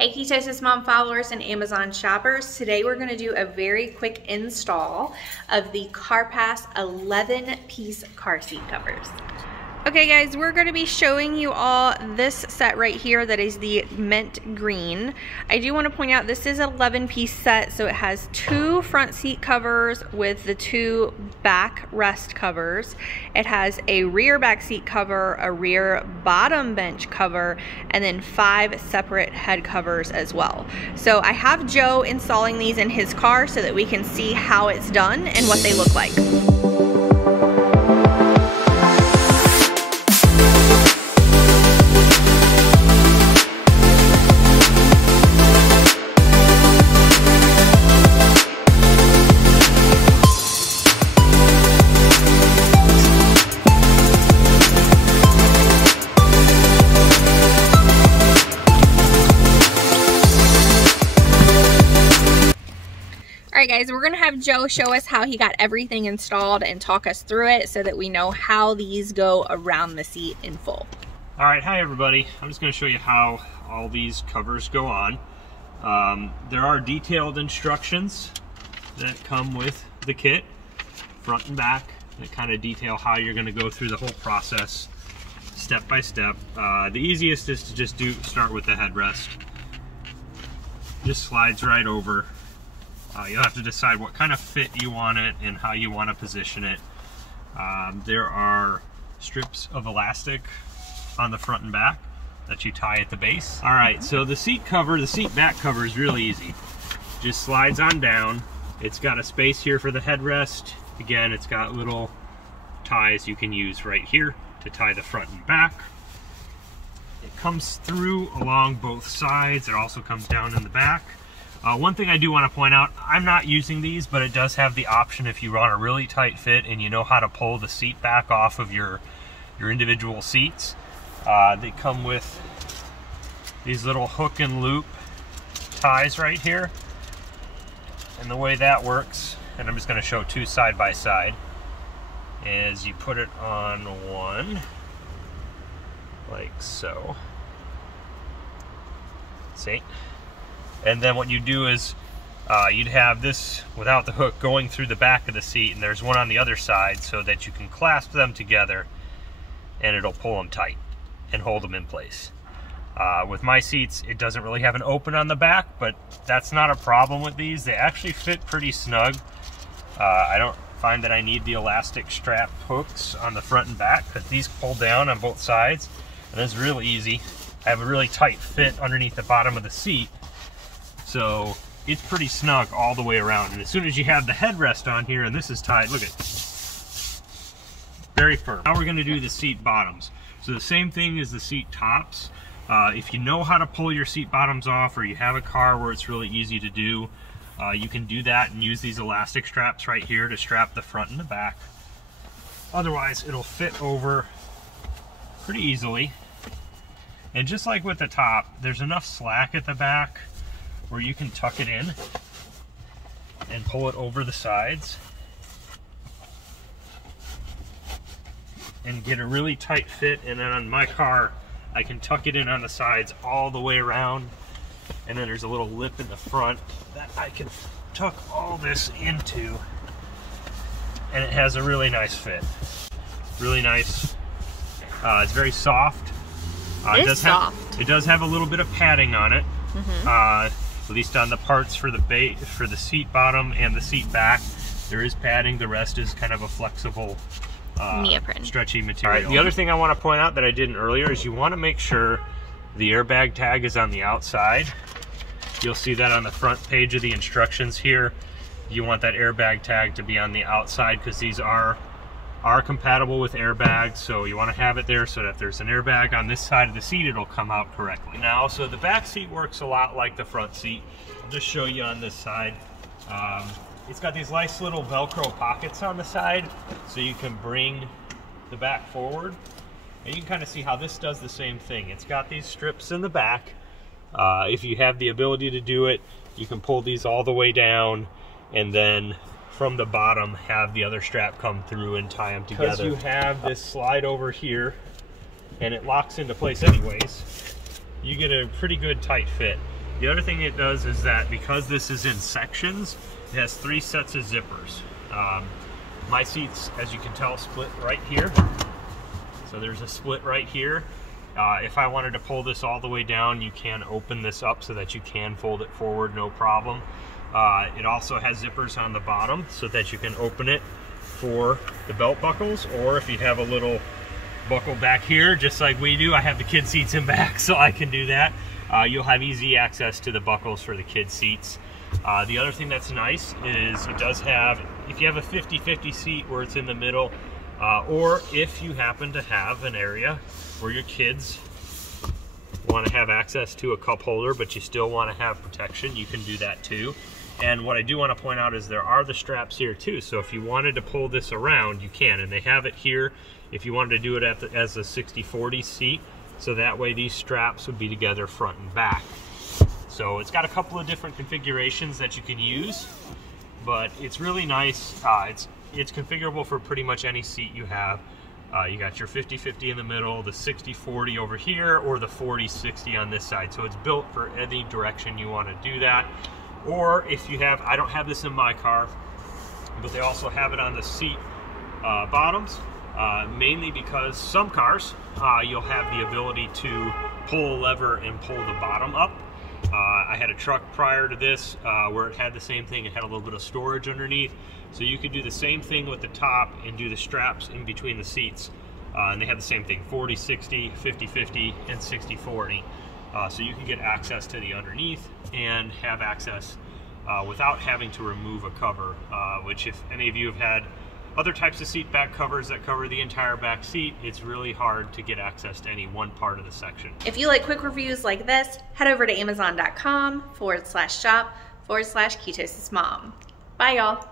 Hey Ketosis Mom followers and Amazon shoppers, today we're going to do a very quick install of the CarPass 11-piece car seat covers. Okay guys, we're going to be showing you all this set right here that is the mint green. I do want to point out this is an 11-piece set, so it has 2 front seat covers with the 2 back rest covers. It has a rear back seat cover, a rear bottom bench cover, and then 5 separate head covers as well. So I have Joe installing these in his car so that we can see how it's done and what they look like. Alright guys, we're going to have Joe show us how he got everything installed and talk us through it so that we know how these go around the seat in full. Alright, hi everybody. I'm just going to show you how all these covers go on. There are detailed instructions that come with the kit, front and back, that kind of detail how you're going to go through the whole process step by step. The easiest is to just start with the headrest. Just slides right over. You'll have to decide what kind of fit you want it and how you want to position it. There are strips of elastic on the front and back that you tie at the base. Alright, so the seat back cover is really easy. Just slides on down. It's got a space here for the headrest. Again, it's got little ties you can use right here to tie the front and back. It comes through along both sides. It also comes down in the back. One thing I do want to point out, I'm not using these, but it does have the option if you want a really tight fit and you know how to pull the seat back off of your individual seats. They come with these little hook and loop ties right here. And the way that works, and I'm just going to show 2 side by side, is you put it on one, like so. See? And then what you do is you'd have this without the hook going through the back of the seat, and there's one on the other side so that you can clasp them together and it'll pull them tight and hold them in place. With my seats, it doesn't really have an open on the back, but that's not a problem with these. They actually fit pretty snug. I don't find that I need the elastic strap hooks on the front and back because these pull down on both sides, and it's really easy. I have a really tight fit underneath the bottom of the seat. So it's pretty snug all the way around. And as soon as you have the headrest on here and this is tied, look at it, very firm. Now we're going to do the seat bottoms. So the same thing as the seat tops. If you know how to pull your seat bottoms off, or you have a car where it's really easy to do, you can do that and use these elastic straps right here to strap the front and the back. Otherwise it'll fit over pretty easily. And just like with the top, there's enough slack at the back where you can tuck it in and pull it over the sides and get a really tight fit. And then on my car, I can tuck it in on the sides all the way around, and then there's a little lip in the front that I can tuck all this into, and it has a really nice fit. Really nice. It's very soft. It does have a little bit of padding on it. At least on the parts for the seat bottom and the seat back, there is padding. The rest is kind of a flexible, neoprene, stretchy material. All right, the other thing I want to point out that I didn't earlier is you want to make sure the airbag tag is on the outside. You'll see that on the front page of the instructions here. You want that airbag tag to be on the outside because these are compatible with airbags, so you want to have it there so that if there's an airbag on this side of the seat, it'll come out correctly. Now, so the back seat works a lot like the front seat. I'll just show you on this side. It's got these nice little Velcro pockets on the side, so you can bring the back forward, and you can kind of see how this does the same thing. It's got these strips in the back. If you have the ability to do it, you can pull these all the way down, and then from the bottom have the other strap come through and tie them together. Because you have this slide over here and it locks into place anyways, you get a pretty good tight fit. The other thing it does is that because this is in sections, it has 3 sets of zippers. My seats, as you can tell, split right here. So there's a split right here. If I wanted to pull this all the way down, you can open this up so that you can fold it forward, no problem. It also has zippers on the bottom so that you can open it for the belt buckles, or if you have a little buckle back here, just like we do. I have the kid seats in back, so I can do that. You'll have easy access to the buckles for the kid seats. The other thing that's nice is it does have, if you have a 50-50 seat where it's in the middle, or if you happen to have an area where your kids want to have access to a cup holder, but you still want to have protection, you can do that too. And what I do want to point out is there are the straps here too. So if you wanted to pull this around, you can, and they have it here if you wanted to do it as a 60-40 seat. So that way these straps would be together front and back. So it's got a couple of different configurations that you can use, but it's really nice. It's configurable for pretty much any seat you have. You got your 50-50 in the middle, the 60-40 over here, or the 40-60 on this side. So it's built for any direction you want to do that. Or if you have, I don't have this in my car, but they also have it on the seat bottoms, mainly because some cars, you'll have the ability to pull a lever and pull the bottom up. I had a truck prior to this where it had the same thing. It had a little bit of storage underneath. So you could do the same thing with the top and do the straps in between the seats. And they have the same thing, 40-60, 50-50, and 60-40. So you can get access to the underneath and have access without having to remove a cover, which if any of you have had other types of seat back covers that cover the entire back seat, it's really hard to get access to any one part of the section. If you like quick reviews like this, head over to amazon.com/shop/ketosismom. Bye y'all.